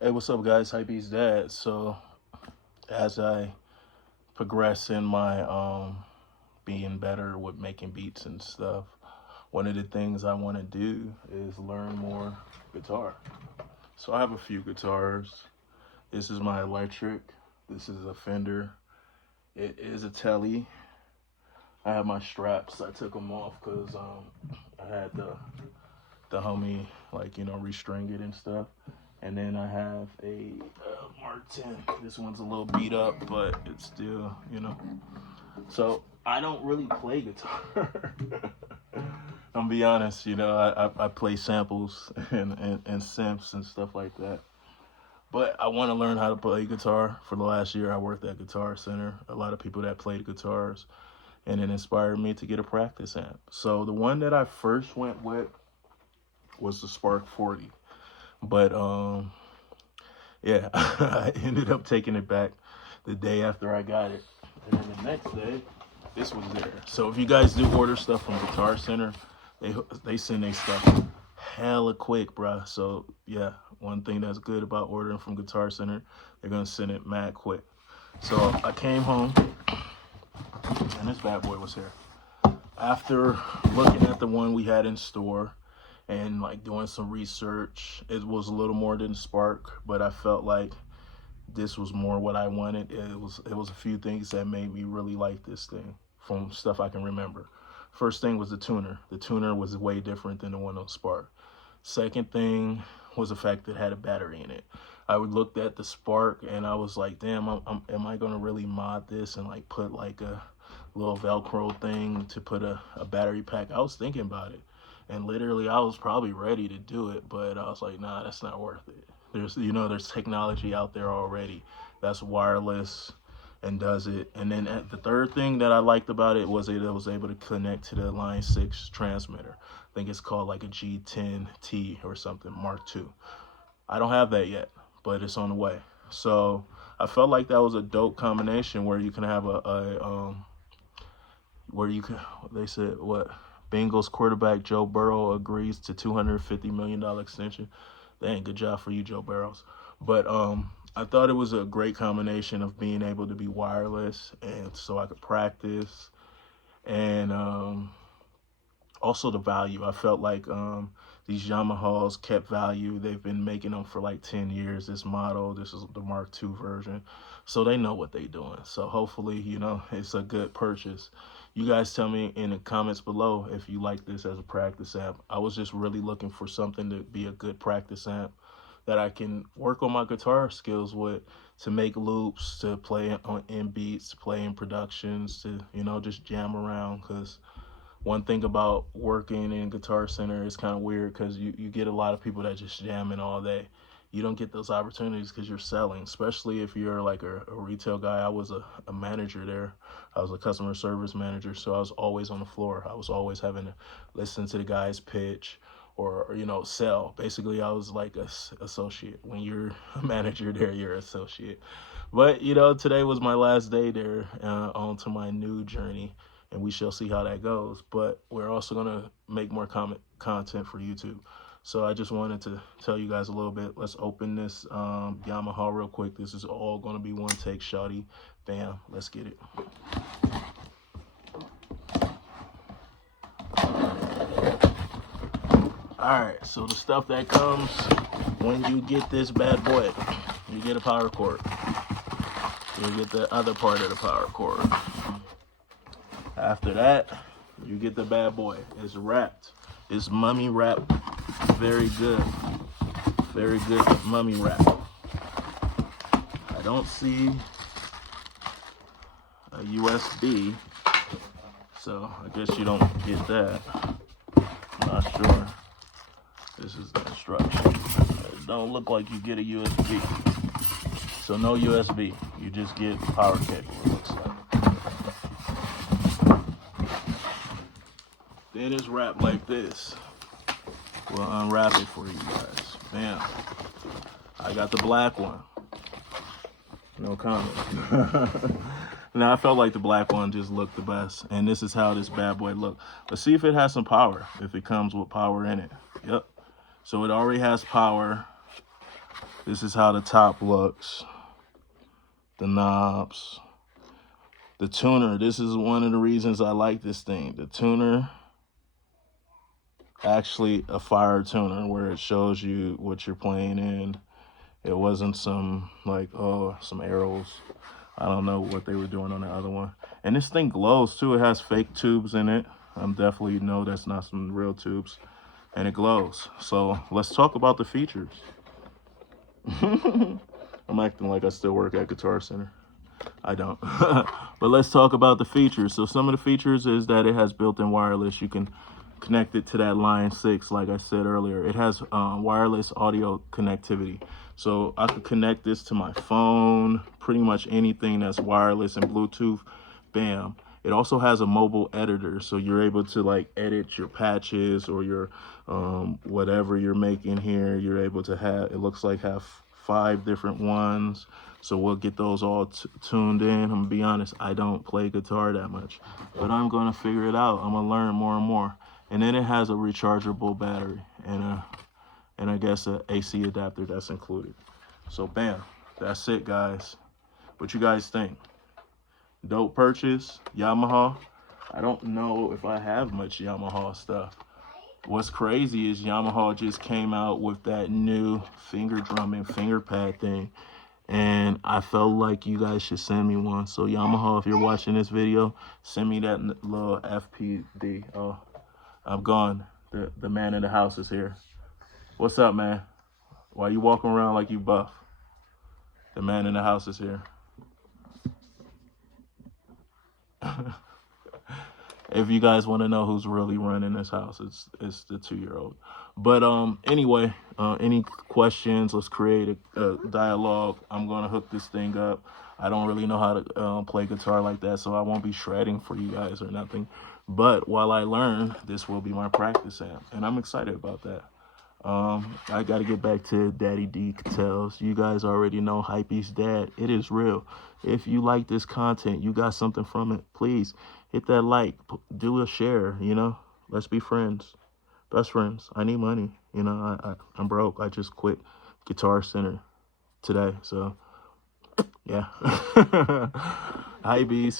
Hey, what's up, guys? Hypebeast Dad. So, as I progress in my being better with making beats and stuff, one of the things I want to do is learn more guitar. So, I have a few guitars. This is my electric. This is a Fender. It is a Tele. I have my straps. I took them off because I had the homie restring it and stuff. And then I have a Mark 10. This one's a little beat up, but it's still. So I don't really play guitar. I'm be honest, I play samples and synths and stuff like that. But I want to learn how to play guitar. For the last year, I worked at Guitar Center. A lot of people that played guitars, and it inspired me to get a practice amp. So the one that I first went with was the Spark 40. But yeah, I ended up taking it back the day after I got it. And then the next day, this was there. So if you guys do order stuff from Guitar Center, they send their stuff hella quick, bruh. So yeah, one thing that's good about ordering from Guitar Center, they're gonna send it mad quick. So I came home, and this bad boy was here. After looking at the one we had in store, and like doing some research, it was a little more than Spark, but I felt like this was more what I wanted. It was a few things that made me really like this thing from stuff I can remember. First thing was the tuner. The tuner was way different than the one on Spark. Second thing was the fact that it had a battery in it. I would looked at the Spark and I was like, damn, am I gonna really mod this and like put like a little Velcro thing to put a battery pack? I was thinking about it. And literally, I was probably ready to do it, but I was like, nah, that's not worth it. There's technology out there already that's wireless and does it. And then the third thing that I liked about it was it was able to connect to the Line 6 transmitter. I think it's called like a G10T or something, Mark II. I don't have that yet, but it's on the way. So I felt like that was a dope combination where you can have where you can, they said, what? Bengals quarterback Joe Burrow agrees to $250 million extension. Dang, good job for you, Joe Burrows. But I thought it was a great combination of being able to be wireless and so I could practice, and also the value. I felt like these Yamahas kept value. They've been making them for like 10 years. This model, this is the Mark II version. So they know what they're doing. So hopefully, it's a good purchase. You guys tell me in the comments below if you like this as a practice amp. I was just really looking for something to be a good practice amp that I can work on my guitar skills with, to make loops, to play in beats, to play in productions, to, just jam around. Because one thing about working in Guitar Center is kind of weird because you get a lot of people that just jamming all day. You don't get those opportunities because you're selling, especially if you're like a retail guy. I was a manager there. I was a customer service manager, so I was always on the floor. I was always having to listen to the guys pitch or sell. Basically, I was like a associate. When you're a manager there, you're an associate. But, today was my last day there, on to my new journey, and we shall see how that goes. But we're also going to make more content for YouTube. So I just wanted to tell you guys a little bit. Let's open this Yamaha real quick. This is all going to be one take, shawty. Bam, let's get it. Alright, so the stuff that comes when you get this bad boy, you get a power cord. You get the other part of the power cord. After that, you get the bad boy. It's wrapped. It's mummy wrapped. Very good. Very good mummy wrap. I don't see a USB, so I guess you don't get that. I'm not sure. This is the instruction. It don't look like you get a USB. So no USB. You just get power cable, it looks like. Then it's wrapped like this. We'll unwrap it for you guys. Bam. I got the black one. No comment. Now, I felt like the black one just looked the best. And this is how this bad boy looked. Let's see if it has some power. If it comes with power in it. Yep. So it already has power. This is how the top looks. The knobs. The tuner. This is one of the reasons I like this thing. The tuner, actually a fire tuner where it shows you what you're playing in. It wasn't some like, oh, some arrows. I don't know what they were doing on the other one. And this thing glows too. It has fake tubes in it. I'm definitely know that's not some real tubes. And it glows. So let's talk about the features. I'm acting like I still work at Guitar Center. I don't. But let's talk about the features. So some of the features is that it has built-in wireless. You can connect it to that Line 6, like I said earlier. It has wireless audio connectivity. So I could connect this to my phone, pretty much anything that's wireless and Bluetooth, bam. It also has a mobile editor, so you're able to like edit your patches or your whatever you're making here. You're able to have, it looks like have 5 different ones. So we'll get those all tuned in. I'm gonna be honest, I don't play guitar that much, but I'm gonna figure it out. I'm gonna learn more and more. And then it has a rechargeable battery and I guess a AC adapter that's included. So bam, that's it, guys. What you guys think? Dope purchase, Yamaha. I don't know if I have much Yamaha stuff. What's crazy is Yamaha just came out with that new finger drum and finger pad thing. And I felt like you guys should send me one. So Yamaha, if you're watching this video, send me that little FPD. Oh, I'm gone. The man in the house is here. What's up, man? Why you walking around like you buff? The man in the house is here. If you guys want to know who's really running this house, it's the 2-year-old. But anyway, any questions? Let's create a dialogue. I'm gonna hook this thing up. I don't really know how to play guitar like that, so I won't be shredding for you guys or nothing. But while I learn, this will be my practice amp, and I'm excited about that. I got to get back to Daddy Details. You guys already know Hypebeast Dad. It is real. If you like this content, you got something from it, please hit that like, do a share, you know. Let's be friends. Best friends. I need money. You know, I'm broke. I just quit Guitar Center today. So, yeah. Hypebeast.